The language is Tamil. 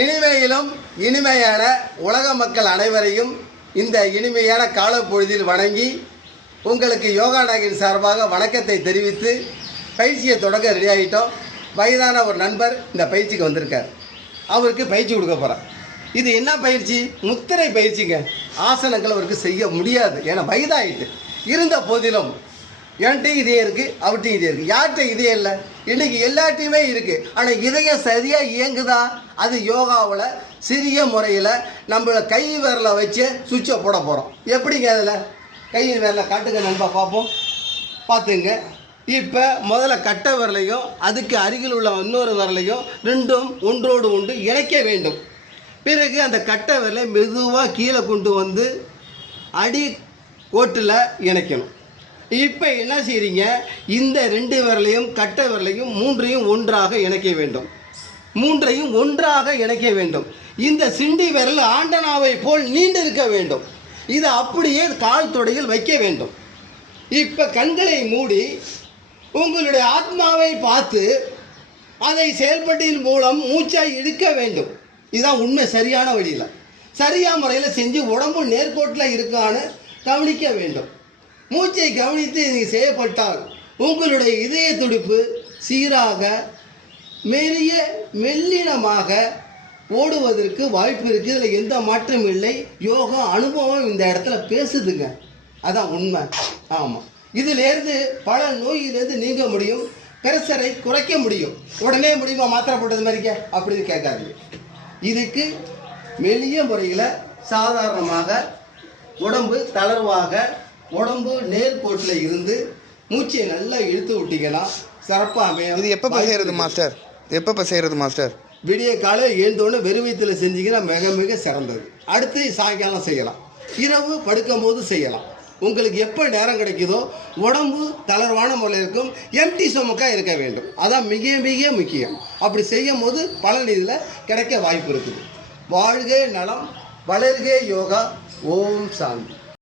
இனிமையிலும் இனிமையான உலக மக்கள் அனைவரையும் இந்த இனிமையான காலப்பொழுதில் வணங்கி உங்களுக்கு யோகா நாயகன் சார்பாக வணக்கத்தை தெரிவித்து பயிற்சியை தொடங்க ரெடி ஆகிட்டோம். வயதான ஒரு நண்பர் இந்த பயிற்சிக்கு வந்திருக்கார். அவருக்கு பயிற்சி கொடுக்க போகிறார். இது என்ன பயிற்சி? முத்திரை பயிற்சிங்க. ஆசனங்கள் அவருக்கு செய்ய முடியாது, ஏன்னா வயதாகிட்டு. இருந்த போதிலும் என்கிட்டையும் இதே இருக்குது, அவர்கிட்டையும் இதே இருக்குது. யார்கிட்ட இதே இல்லை? இன்றைக்கி எல்லாட்டையுமே இருக்குது. ஆனால் இதயம் சரியாக இயங்குதா? அது யோகாவில் சிறிய முறையில் நம்மளை கை விரலை வச்சு சுவிட்சை போட போகிறோம். எப்படிங்க? அதில் கை விரலை காட்டுங்க நண்பா பார்ப்போம். பார்த்துங்க. இப்போ முதல்ல கட்டை விரலையும் அதுக்கு அருகில் உள்ள இன்னொரு விரலையும் ரெண்டும் ஒன்றோடு ஒன்று இணைக்க வேண்டும். பிறகு அந்த கட்டை விரலை மெதுவாக கீழே கொண்டு வந்து அடி கோட்டில் இணைக்கணும். இப்போ என்ன செய்கிறீங்க? இந்த ரெண்டு விரலையும் கட்டை விரலையும் மூன்றையும் ஒன்றாக இணைக்க வேண்டும். மூன்றையும் ஒன்றாக இணைக்க வேண்டும். இந்த சிண்டி விரல் ஆண்டனாவை போல் நீண்டு இருக்க வேண்டும். இதை அப்படியே கால் தொடையில் வைக்க வேண்டும். இப்போ கண்களை மூடி உங்களுடைய ஆத்மாவை பார்த்து அதை செயல்பாட்டின் மூலம் மூச்சாய் இழுக்க வேண்டும். இதுதான் உண்மை. சரியான வழியில் சரியான முறையில் செஞ்சு உடம்பு நேர்கோட்டில் இருக்கான்னு கவனிக்க வேண்டும். மூச்சை கவனித்து நீங்கள் செய்யப்பட்டால் உங்களுடைய இதய துடிப்பு சீராக மெல்லினமாக ஓடுவதற்கு வாய்ப்பு இருக்குது. இதில் எந்த மாற்றமும் இல்லை. யோகா அனுபவம் இந்த இடத்துல பேசுதுங்க. அதான் உண்மை. ஆமாம், இதிலேருந்து பல நோயிலேருந்து நீங்க முடியும். பிரஷரை குறைக்க முடியும். உடனே முடியுமா மாத்திரை போட்டது மாதிரிக்க அப்படின்னு கேட்காதீங்க. இதுக்கு மெல்லிய முறையில் சாதாரணமாக உடம்பு தளர்வாக உடம்பு நேர்கோட்டில் இருந்து மூச்சை நல்லா இழுத்து விட்டீங்கன்னா சிறப்பாக. இது எப்போ செய்கிறது மாஸ்டர்? எப்போ செய்கிறது மாஸ்டர்? விடிய காலையில் எழுந்தோடனே வெறுவயத்தில் செஞ்சிங்கன்னா மிக மிக சிறந்தது. அடுத்து சாயங்காலம் செய்யலாம், இரவு படுக்கும்போது செய்யலாம். உங்களுக்கு எப்போ நேரம் கிடைக்குதோ. உடம்பு தளர்வான முறையில் இருக்கும். எம்டி ஸ்டொமக்காக இருக்க வேண்டும். அதான் மிக மிக முக்கியம். அப்படி செய்யும் போது பலன் இதில் கிடைக்க வாய்ப்பு இருக்குது. வாழ்க நலம், வளர்க யோகா. ஓம் சாந்தி.